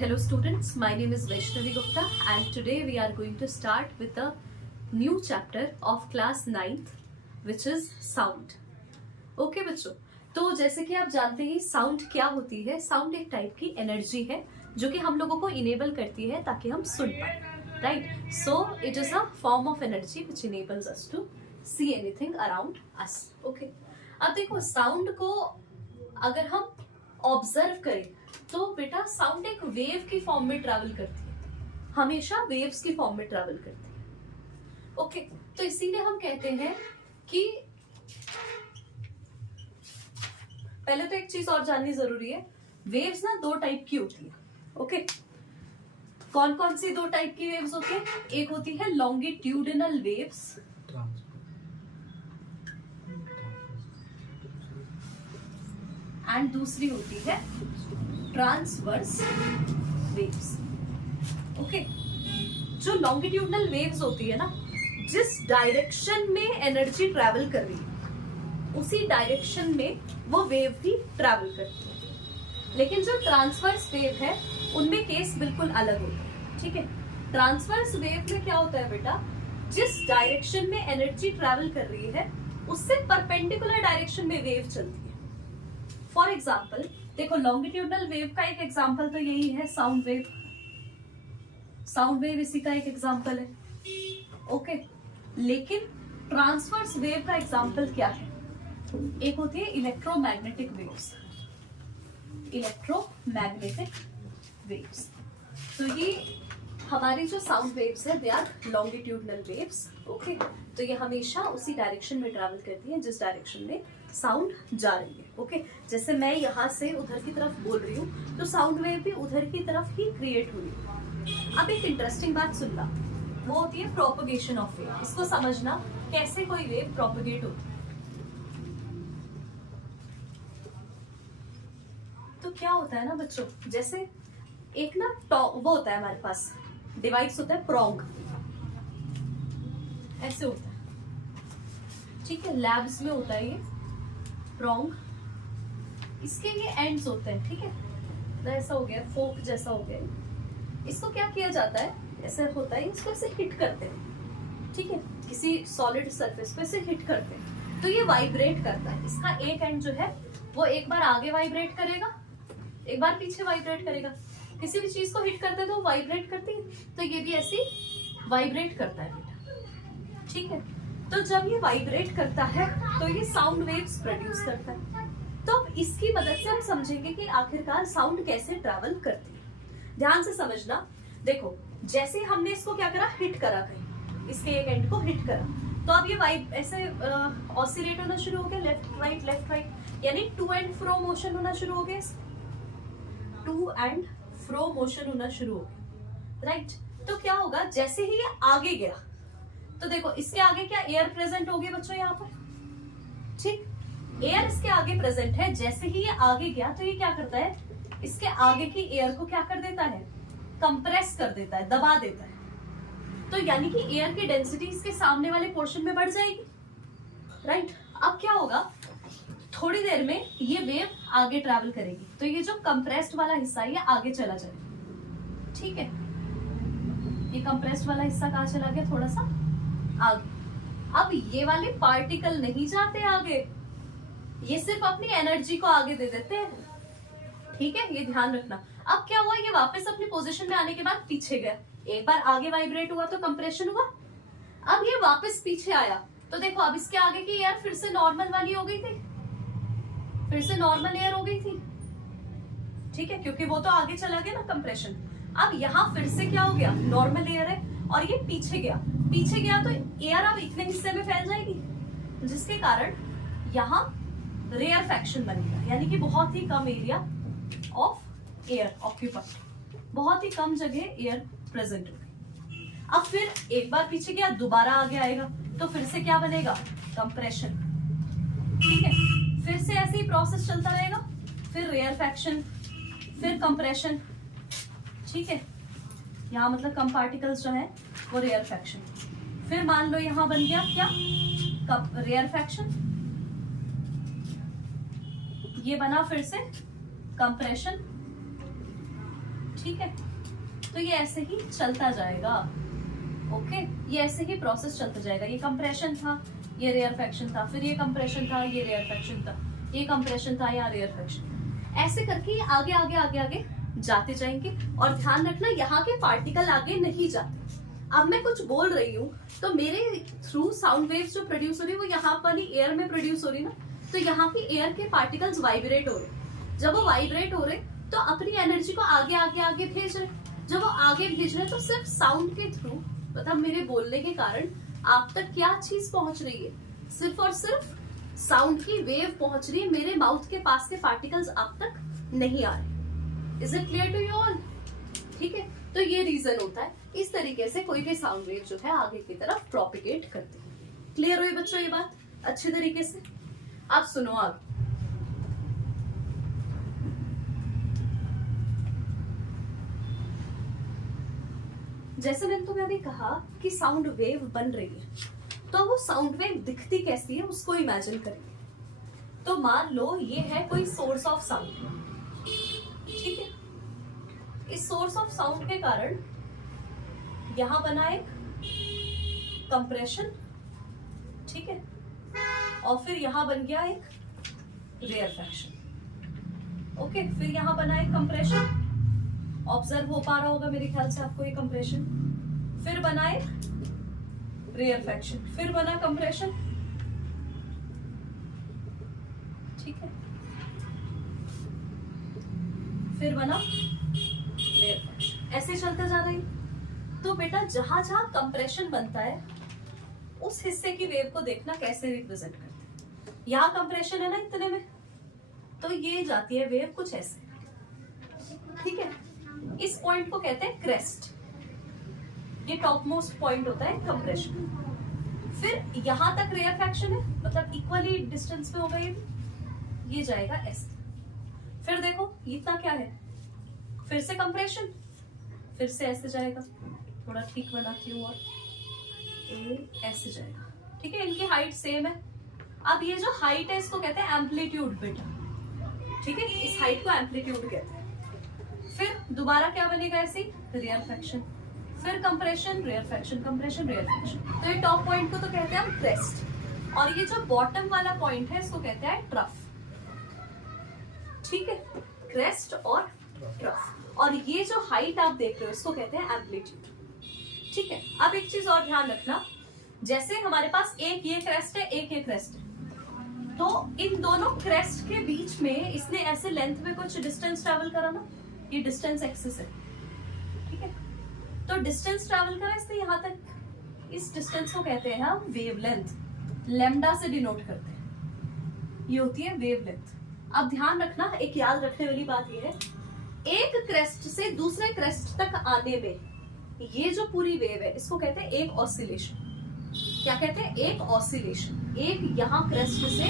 Hello students, my name is Vaishnavi Gupta and today we are going to start with a new chapter of class 9th which is sound. Okay बच्चों, तो जैसे कि आप जानते हैं sound क्या होती है. साउंड एक टाइप की एनर्जी है जो कि हम लोगों को इनेबल करती है ताकि हम सुन पाए, right. So it is a form of energy which enables us to see anything around us. Okay, अब देखो साउंड को अगर हम ऑब्जर्व करें तो बेटा साउंड एक वेव की फॉर्म में ट्रैवल करती है, हमेशा वेव्स की फॉर्म में ट्रैवल करती है. ओके, तो इसीलिए हम कहते हैं कि पहले तो एक चीज और जाननी जरूरी है. वेव्स ना दो टाइप की होती है. ओके, कौन कौन सी दो टाइप की वेव्स होती है? एक होती है लॉन्गिट्यूडिनल वेव्स एंड दूसरी होती है ट्रांसवर्स वेव्स. ओके, जो लॉन्गिट्यूडिनल वेव्स होती है ना, जिस डायरेक्शन में एनर्जी ट्रैवल कर रही है उसी डायरेक्शन में वो वेव भी ट्रैवल करती है. लेकिन जो ट्रांसवर्स वेव है उनमें केस बिल्कुल अलग होता है. ठीक है, ट्रांसवर्स वेव में क्या होता है बेटा, जिस डायरेक्शन में एनर्जी ट्रैवल कर रही है उससे परपेंडिकुलर डायरेक्शन में वेव चलती है. फॉर एग्जाम्पल देखो, लॉन्गिट्यूडनल वेव का एक एग्जाम्पल तो यही है साउंड वेव. साउंड वेव इसी का एक एग्जाम्पल है. ओके, लेकिन ट्रांसवर्स वेव का एग्जाम्पल क्या है? एक होती है इलेक्ट्रोमैग्नेटिक वेव्स. इलेक्ट्रोमैग्नेटिक वेव्स, तो ये हमारी जो साउंड वेव्स है they are longitudinal waves. Okay, तो ये हमेशा उसी डायरेक्शन में ट्रैवल करती है जिस डायरेक्शन में साउंड जा रही है. ओके, जैसे मैं यहाँ से उधर की तरफ बोल रही हूँ तो साउंड वेव भी उधर की तरफ ही क्रिएट हुई है. अब एक इंटरेस्टिंग बात सुनना, वो होती है प्रोपगेशन ऑफ वेव. इसको समझना कैसे कोई वेव प्रोपगेट होती है. तो क्या होता है ना बच्चों, जैसे एक ना वो होता है हमारे पास डिवाइस होता है प्रोंग, ऐसे होता है. ठीक है, लैब्स में होता है ये प्रोंग. इसके ये एंड्स होते हैं. ठीक है, तो ऐसा हो गया फोक जैसा हो गया. इसको क्या किया जाता है, ऐसा होता है, इसको ऐसे हिट करते हैं. ठीक है, किसी सॉलिड सरफेस पे ऐसे हिट करते हैं तो ये वाइब्रेट करता है. इसका एक एंड जो है वो एक बार आगे वाइब्रेट करेगा, एक बार पीछे वाइब्रेट करेगा. किसी भी चीज को हिट करते हैं तो वाइब्रेट करती है, तो ये भी ऐसी वाइब्रेट करता है बेटा. ठीक है, तो जब ये वाइब्रेट करता है तो ये साउंड वेव्स प्रोड्यूस करता है. तो अब इसकी मदद से हम समझेंगे कि आखिरकार साउंड कैसे ट्रैवल करती है. ध्यान से समझना. देखो, जैसे हमने इसको क्या करा, हिट करा कहीं, इसके एक एंड को हिट करा, तो अब ये ऐसे ऑसिलेट होना शुरू हो गया, लेफ्ट राइट, यानी टू एंड फ्रो मोशन होना शुरू हो गया. टू एंड फ्रो मोशन होना शुरू हो गया, राइट. तो क्या होगा, जैसे ही ये आगे गया तो देखो इसके आगे क्या एयर प्रेजेंट होगी बच्चों यहाँ पर. ठीक, एयर इसके आगे प्रेजेंट है. जैसे ही ये आगे गया तो ये क्या करता है, इसके आगे की एयर को क्या कर देता है, कंप्रेस कर देता है, दबा देता है. तो यानी कि एयर की डेंसिटी इसके सामने वाले पोर्शन में बढ़ जाएगी, राइट. अब क्या होगा, थोड़ी देर में ये वेव आगे ट्रैवल करेगी तो ये जो कंप्रेस्ड वाला हिस्सा है ये आगे चला जाएगा. ठीक है, ये कंप्रेस्ड वाला हिस्सा कहाँ चला गया, थोड़ा सा आगे. अब ये वाले पार्टिकल नहीं जाते आगे, ये सिर्फ अपनी एनर्जी को आगे दे देते हैं. ठीक है, ये ध्यान रखना. अब क्या हुआ, ये वापस अपनी पोजीशन में आने के बाद पीछे गया. एक बार आगे वाइब्रेट हुआ तो कंप्रेशन हुआ, अब ये वापस पीछे आया तो देखो अब इसके आगे की एयर फिर से नॉर्मल वाली हो गई थी, फिर से नॉर्मल एयर हो गई थी. ठीक है, क्योंकि वो तो आगे चला गया ना कंप्रेशन. अब यहाँ फिर से क्या हो गया, नॉर्मल एयर है और ये पीछे गया तो एयर अब इतने हिस्से में फैल जाएगी जिसके कारण यहाँ रेयरफैक्शन बनेगा, यानी कि बहुत ही कम एरिया ऑफ एयर ऑक्यूपाइड, बहुत ही कम जगह एयर प्रेजेंट होगी. अब फिर एक बार पीछे गया, दोबारा आगे आएगा तो फिर से क्या बनेगा, कंप्रेशन. ठीक है, फिर से ऐसे ही प्रोसेस चलता रहेगा, फिर रेयरफैक्शन, फिर कंप्रेशन. ठीक है, यहाँ मतलब कम पार्टिकल्स जो है वो रेयरफैक्शन. फिर मान लो यहाँ बन गया क्या, रेयरफैक्शन, ये बना फिर से कंप्रेशन. ठीक है, तो ये ऐसे ही चलता जाएगा। ओके, ये ऐसे ही प्रोसेस चलता जाएगा। ये कंप्रेशन था, ये रेयरफेक्शन था, फिर ये कंप्रेशन था, ये रेयरफेक्शन था, ये कंप्रेशन था, या रेयरफेक्शन। ऐसे करके ये आगे आगे आगे आगे जाते जाएंगे। और ध्यान रखना यहाँ के पार्टिकल आगे नहीं जाते। अब मैं कुछ बोल रही हूँ तो मेरे थ्रू साउंड वेव्स जो प्रोड्यूस हो रही है वो यहाँ वाली एयर में प्रोड्यूस हो रही ना, तो यहाँ की एयर के पार्टिकल्स वाइब्रेट हो रहे। जब वो वाइब्रेट हो रहे तो अपनी एनर्जी को आगे आगे आगे भेज रहे। जब वो आगे भेज रहे तो सिर्फ साउंड के थ्रू, मतलब मेरे बोलने के कारण आप तक क्या चीज पहुंच रही है, सिर्फ और सिर्फ साउंड की वेव पहुंच रही है। मेरे माउथ के पास के पार्टिकल्स आप तक नहीं आ रहे। Is it clear to you all? ठीक है, तो ये रीजन होता है। इस तरीके से कोई भी साउंड वेव जो है आगे की तरफ प्रोपिगेट करती है। क्लियर हुई बच्चों ये बात अच्छे तरीके से? आप सुनो अब, जैसे मैंने तुम्हें अभी कहा कि साउंड वेव बन रही है, तो वो साउंड वेव दिखती कैसी है उसको इमेजिन करेंगे। तो मान लो ये है कोई सोर्स ऑफ साउंड, ठीक है। इस सोर्स ऑफ साउंड के कारण यहां बना एक कंप्रेशन, ठीक है, और फिर यहां बन गया एक रेयरफेक्शन। ओके, फिर यहां बना एक कंप्रेशन, ऑब्जर्व हो पा रहा होगा मेरे ख्याल से आपको ये कंप्रेशन। फिर बना एक रेयरफेक्शन, फिर बना कंप्रेशन, ठीक है, फिर बना रेयरफेक्शन। ऐसे चलता जा रहा है। तो बेटा जहां जहां कंप्रेशन बनता है उस हिस्से की वेव को देखना कैसे रिप्रेजेंट करते हैं। यहां कंप्रेशन है ना इतने में, तो ये जाती है वेव कुछ ऐसे, ठीक है। इस पॉइंट को कहते हैं क्रेस्ट, ये टॉप मोस्ट पॉइंट होता है कंप्रेशन। फिर यहां तक रेयरफेक्शन है, मतलब इक्वली डिस्टेंस में होगा ये जाएगा ऐसे। फिर देखो इतना क्या है, फिर से कंप्रेशन, फिर से ऐसे जाएगा। थोड़ा ठीक बनाती हूँ और ऐसे जाएगा, ठीक है। इनकी हाइट सेम है। अब ये जो हाइट है इसको कहते हैं एम्पलीट्यूड बेटा, ठीक है। इस हाइट को एम्पलीट्यूड कहते हैं। फिर दोबारा क्या बनेगा ऐसे, रेयरफेक्शन, फिर कंप्रेशन, रेयरफेक्शन, कंप्रेशन, रेयरफेक्शन। तो ये टॉप पॉइंट को तो कहते हैं हम क्रेस्ट, और ये जो बॉटम वाला पॉइंट है इसको कहते हैं ट्रफ, ठीक है। क्रेस्ट और ट्रफ, और ये जो हाइट आप देख रहे हो इसको कहते हैं एम्पलीट्यूड, ठीक है। अब एक चीज और ध्यान रखना, जैसे हमारे पास एक ये क्रेस्ट है, एक ये क्रेस्ट है, तो इन दोनों क्रेस्ट के बीच में इसने ऐसे लेंथ में कुछ डिस्टेंस ट्रेवल करा ना, ये डिस्टेंस एक्सिस है, ठीक है। तो डिस्टेंस ट्रेवल करा इसने यहां तक, इस डिस्टेंस को कहते हैं हम वेवलेंथ, लैम्डा से डिनोट करते हैं, ये होती है वेवलेंथ। अब ध्यान रखना, एक याद रखने वाली बात ये है, एक क्रेस्ट से दूसरे क्रेस्ट तक आने में ये जो पूरी वेव है इसको कहते हैं एक ऑसिलेशन। क्या कहते हैं, एक ऑसिलेशन। एक यहाँ क्रेस्ट से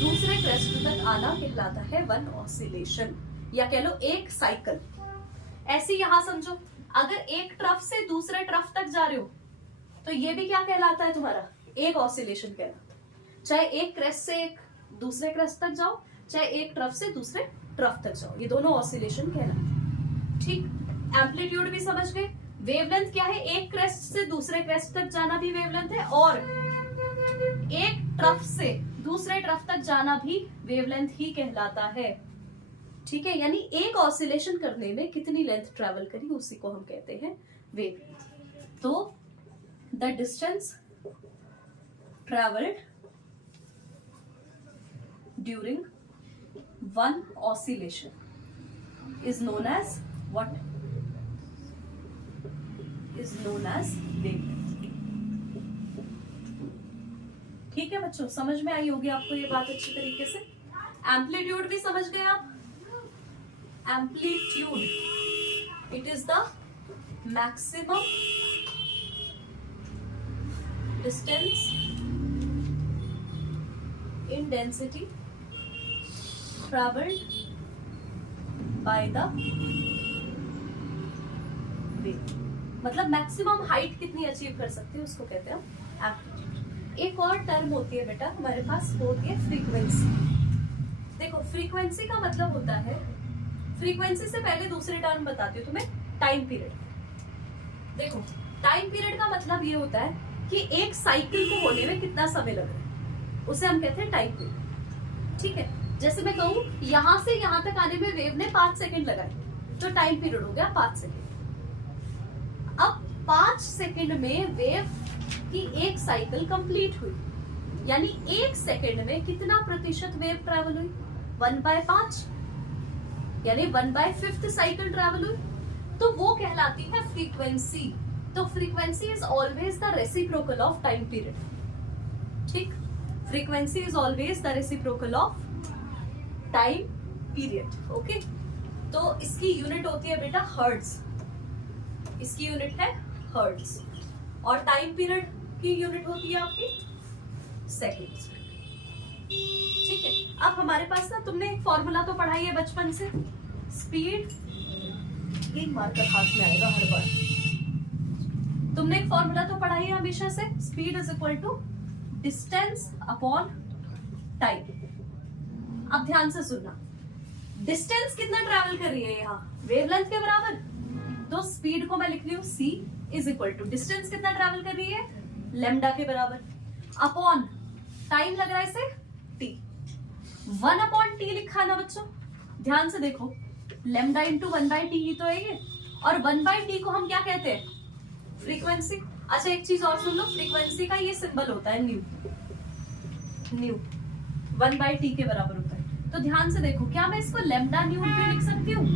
दूसरे क्रेस्ट तक आना कहलाता है वन ऑसिलेशन, या कह लो एक साइकिल। ऐसे यहां समझो, अगर एक ट्रफ से दूसरे ट्रफ तक जा रहे हो तो ये भी क्या कहलाता है तुम्हारा, एक ऑसिलेशन कहलाता है। चाहे एक क्रेस्ट से एक दूसरे क्रेस्ट तक जाओ, चाहे एक ट्रफ से दूसरे ट्रफ तक जाओ, ये दोनों ऑसिलेशन कहलाते हैं, ठीक। एम्पलीट्यूड भी समझ गए। वेवलेंथ क्या है, एक क्रेस्ट से दूसरे क्रेस्ट तक जाना भी वेवलेंथ है, और एक ट्रफ से दूसरे ट्रफ तक जाना भी वेवलेंथ ही कहलाता है, ठीक है। यानी एक ऑसिलेशन करने में कितनी लेंथ ट्रेवल करी उसी को हम कहते हैं वेवलेंथ। तो the distance travelled during one oscillation is known as what, is known as wavelength, ठीक है बच्चों। समझ में आई होगी आपको ये बात अच्छी तरीके से। एम्पलीट्यूड भी समझ गए आप। Amplitude, it is the maximum distance in density travelled by the wave, मतलब मैक्सिमम हाइट कितनी अचीव कर सकते हैं उसको कहते हैं एम्पलीट्यूड। एक और टर्म होती है बेटा हमारे पास, वो होती है फ्रीक्वेंसी। देखो फ्रीक्वेंसी का मतलब होता है, फ्रीक्वेंसी से पहले दूसरे टर्म बताती हूँ तुम्हें, टाइम पीरियड। देखो टाइम पीरियड का मतलब ये होता है कि एक साइकिल को होने में कितना समय लग रहा है, उसे हम कहते हैं टाइम पीरियड। ठीक है, जैसे मैं कहूँ यहां से यहां तक आने में वेव ने 5 सेकंड लगाए, तो टाइम पीरियड हो गया 5 सेकंड। अब 5 सेकंड में वेव की एक साइकिल कंप्लीट हुई, यानी 1 सेकंड में कितना प्रतिशत वेव ट्रैवल हुई, 1/5, यानी 1/5 साइकिल ट्रैवल हुई, तो वो कहलाती है फ्रीक्वेंसी। तो frequency is always the reciprocal of time period. ठीक, frequency is always the reciprocal of time period. Okay, तो इसकी यूनिट होती है बेटा हर्ट्ज, इसकी यूनिट है हर्ट्ज, और टाइम पीरियड की यूनिट होती है आपकी सेकेंड्स। ठीक है, अब हमारे पास ना, तुमने एक फॉर्मूला तो पढ़ा ही है बचपन से, स्पीड, एक मार्कर हाथ में आएगा हर बार, तुमने एक फॉर्मूला तो पढ़ा ही है हमेशा से, speed is equal to distance upon time. अब ध्यान से सुनना, डिस्टेंस कितना ट्रैवल कर रही है यहाँ, वेवलेंथ के बराबर, तो स्पीड को मैं लिख रही हूँ c is equal to distance कितना ट्रैवल कर रही है, लेमडा के बराबर, अपॉन टाइम लग रहा है इसे t, 1/t लिखा है ना बच्चों, ध्यान से देखो, लेमडा इंटू 1/t ही तो है ये, और 1/t को हम क्या कहते हैं, फ्रीक्वेंसी। अच्छा एक चीज और सुन लो, फ्रीक्वेंसी का ये सिंबल होता है न्यू, न्यू 1/t के बराबर होता है। तो ध्यान से देखो, क्या मैं इसको लेमडा न्यू भी लिख सकती हूँ,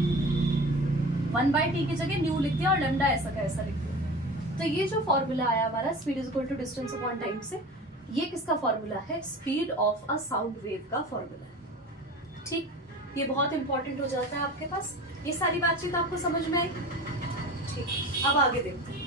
1/t की जगह न्यू लिख दिया और लेमडा ऐसा का ऐसा लिख दिया। तो ये जो फॉर्मूला आया हमारा speed is equal to distance upon time से, ये किसका फॉर्मूला है, speed of a sound wave का फॉर्मूला है। ठीक, ये बहुत इंपॉर्टेंट हो जाता है आपके पास, ये सारी बातचीत आपको समझ में आई। ठीक, अब आगे देखते हैं।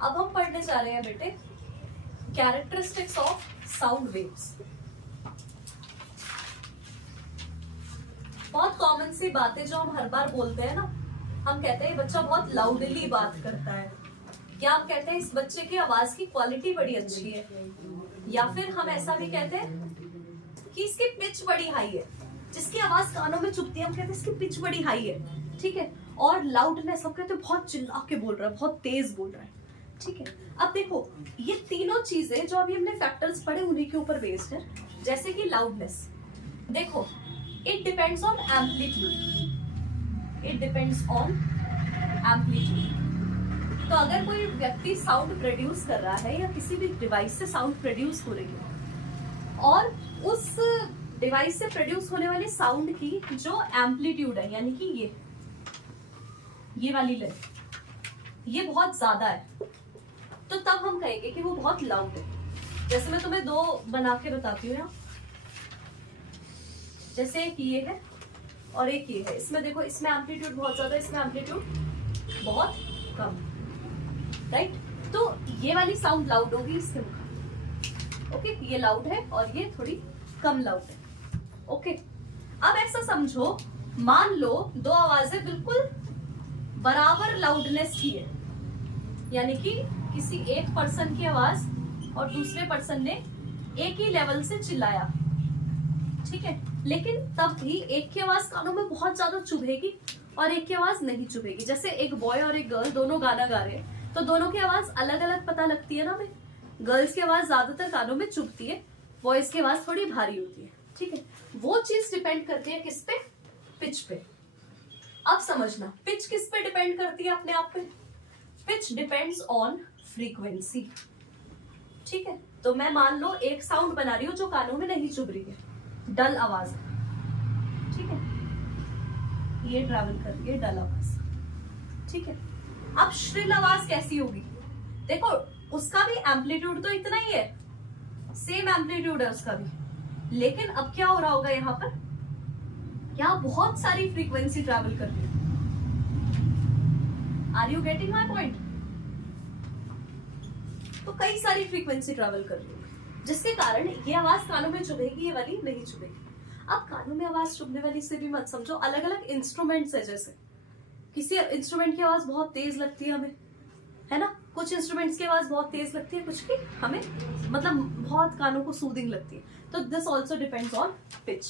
अब हम पढ़ने जा रहे हैं बेटे कैरेक्टरिस्टिक्स ऑफ साउंड वेव्स। बहुत कॉमन सी बातें जो हम हर बार बोलते हैं ना, हम कहते हैं बच्चा बहुत लाउडली बात करता है, या हम कहते हैं इस बच्चे की आवाज की क्वालिटी बड़ी अच्छी है, या फिर हम ऐसा भी कहते हैं कि इसकी पिच बड़ी हाई है, जिसकी आवाज कानों में चुभती है हम कहते हैं इसकी पिच बड़ी हाई है। ठीक है, और लाउडनेस हम कहते हैं बहुत चिल्ला के बोल रहा है, बहुत तेज बोल रहा है। ठीक है, अब देखो ये तीनों चीजें जो अभी हमने फैक्टर्स पढ़े उन्हीं के ऊपर बेस्ड है। जैसे कि लाउडनेस, देखो it depends on amplitude, it depends on amplitude. तो अगर कोई व्यक्ति साउंड प्रोड्यूस कर रहा है या किसी भी डिवाइस से साउंड प्रोड्यूस हो रही है, और उस डिवाइस से प्रोड्यूस होने वाली साउंड की जो एम्पलीट्यूड है, यानी कि ये वाली लेंथ ये बहुत ज्यादा है, तो तब हम कहेंगे कि वो बहुत लाउड है। जैसे मैं तुम्हें दो बना के बताती हूँ यहाँ, जैसे एक ये है और एक ये है, इसमें देखो इसमें एम्पलीट्यूड बहुत ज्यादा, इसमें एम्पलीट्यूड बहुत कम, राइट। तो ये वाली साउंड लाउड होगी इसके मुकाबले, ओके, ये लाउड है और ये थोड़ी कम लाउड है। ओके, अब ऐसा समझो, मान लो दो आवाजें बिल्कुल बराबर लाउडनेस की है, यानी कि किसी एक पर्सन की आवाज और दूसरे पर्सन ने एक ही लेवल से चिल्लाया, ठीक है, लेकिन तब भी एक की आवाज कानों में बहुत ज्यादा चुभेगी और एक की आवाज नहीं चुभेगी। जैसे एक बॉय और एक गर्ल दोनों गाना गा रहे हैं, तो दोनों की आवाज अलग अलग पता लगती है ना हमें। गर्ल्स की आवाज ज्यादातर कानों में चुभती है, बॉयज की आवाज थोड़ी भारी होती है, ठीक है। वो चीज डिपेंड करती है किस पे, पिच पे। अब समझना, पिच किस पे डिपेंड करती है अपने आप पे, पिच डिपेंड्स ऑन फ्रीक्वेंसी, ठीक है। तो मैं मान लो एक साउंड बना रही हूँ जो कानों में नहीं चुभ रही है, डल आवाज, ठीक है, ये ट्रैवल कर रही है डल आवाज, ठीक है। अब श्रिल आवाज कैसी होगी, देखो उसका भी एम्पलीट्यूड तो इतना ही है, सेम एम्पलीट्यूड है उसका भी, लेकिन अब क्या हो रहा होगा यहाँ पर, यहाँ बहुत सारी फ्रीक्वेंसी ट्रैवल कर रही है। Are you getting my point? तो कई सारी फ्रीक्वेंसी ट्रैवल कर रही है, जिसके कारण ये आवाज कानों में चुभेगी, ये वाली नहीं चुभेगी। अब कानों में आवाज चुभने वाली से भी मत समझो, अलग अलग इंस्ट्रूमेंट्स है, जैसे किसी इंस्ट्रूमेंट की आवाज बहुत तेज लगती है हमें, है ना, कुछ इंस्ट्रूमेंट्स की आवाज बहुत तेज लगती है, कुछ की हमें मतलब बहुत कानों को सूदिंग लगती है। तो this also depends on pitch.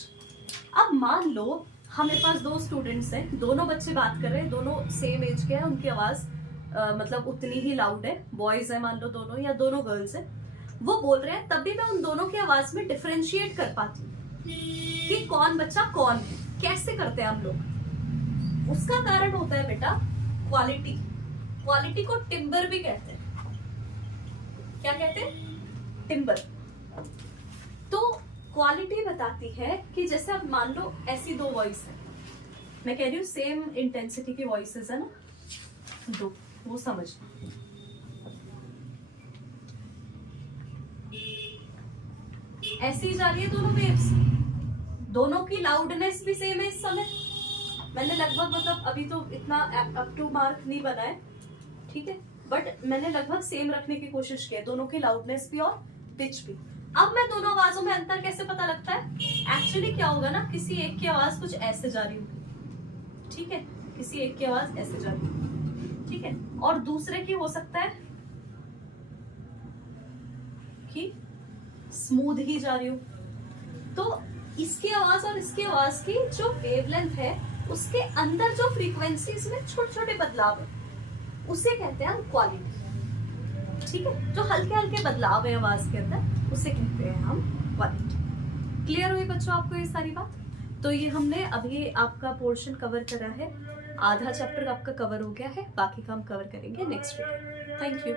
अब मान लो हमारे पास दो स्टूडेंट्स हैं, दोनों बच्चे बात कर रहे हैं, दोनों सेम एज के हैं, उनकी आवाज मतलब उतनी ही लाउड है, बॉयज है मान लो दोनों, या दोनों गर्ल्स है, वो बोल रहे हैं, तब भी मैं उन दोनों की आवाज में डिफरेंशिएट कर पाती हूँ कि कौन बच्चा कौन है। कैसे करते हैं हम लोग? उसका कारण होता है बेटा क्वालिटी। क्वालिटी को टिम्बर भी कहते हैं। क्या कहते हैं? टिम्बर। तो क्वालिटी बताती है कि जैसे अब मान लो ऐसी दो वॉइस है, मैं कह रही हूँ सेम इंटेंसिटी की वॉइसेस है ना, दो, वो समझ, ऐसी जा रही है दोनों वेव्स, दोनों की लाउडनेस भी सेम है इस समय। मैंने लगभग मतलब अभी तो इतना अप टू मार्क नहीं बना है, ठीक है, बट मैंने लगभग सेम रखने की कोशिश की है, दोनों की लाउडनेस भी और पिच भी। अब मैं दोनों आवाजों में अंतर कैसे पता लगता है? एक्चुअली क्या होगा ना, किसी एक की आवाज कुछ ऐसे जा रही होगी, ठीक है, किसी एक की आवाज ऐसे जा रही होगी, ठीक है, और दूसरे की हो सकता है कि स्मूथ ही जा रही हो। तो इसकी आवाज और इसकी आवाज की जो वेवलेंथ है, उसके अंदर जो फ्रीक्वेंसीज में छोटे छोटे बदलाव है, उसे कहते हैं हम क्वालिटी, ठीक है, जो हल्के हल्के बदलाव है आवाज के अंदर, उसे कहते हैं हम क्वालिटी। क्लियर हुई बच्चों आपको ये सारी बात? तो ये हमने अभी आपका पोर्शन कवर करा है, आधा चैप्टर आपका कवर हो गया है, बाकी का हम कवर करेंगे नेक्स्ट वीडियो। Thank you.